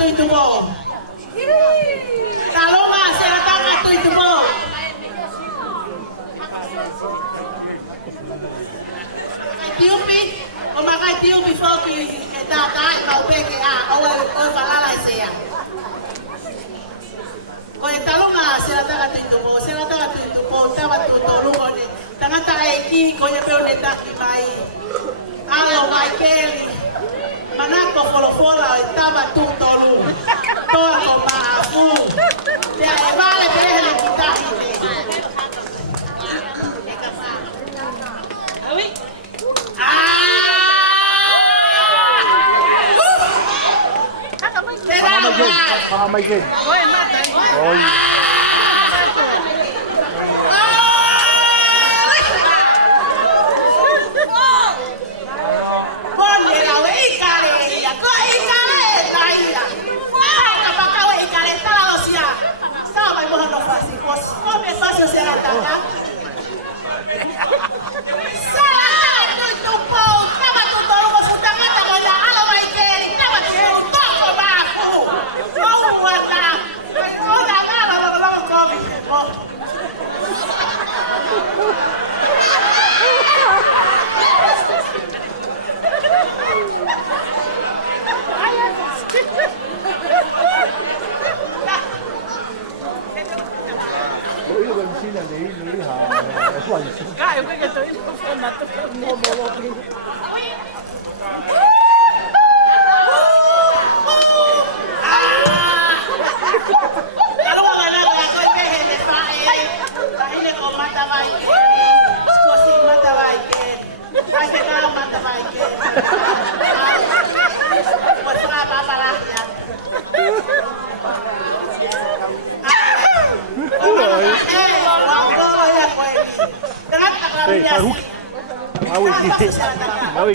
tu mo. Taloma sila tanga tu mo. Tiupi, o makai tiupi foki e tata e mau peke a o falala sea. Ko e taloma sila tanga tu mo, tava tu tolumo ne. Tangata e ki ko e peo ne taki mai. Alo mai keli. Manako folofola e tava tu tolu. Toa ko maafu. Te e vale pele kitahi ne. Awi. Mai gen. Oi. Caio, que eu tô indo pro formato aqui. Kalau mana aku ini pakai, ini kau mata baik, skosi mata baik, kasih kalau mata baik, pasal apa lah ya. Hey, Farouk. Ah oui, ah oui,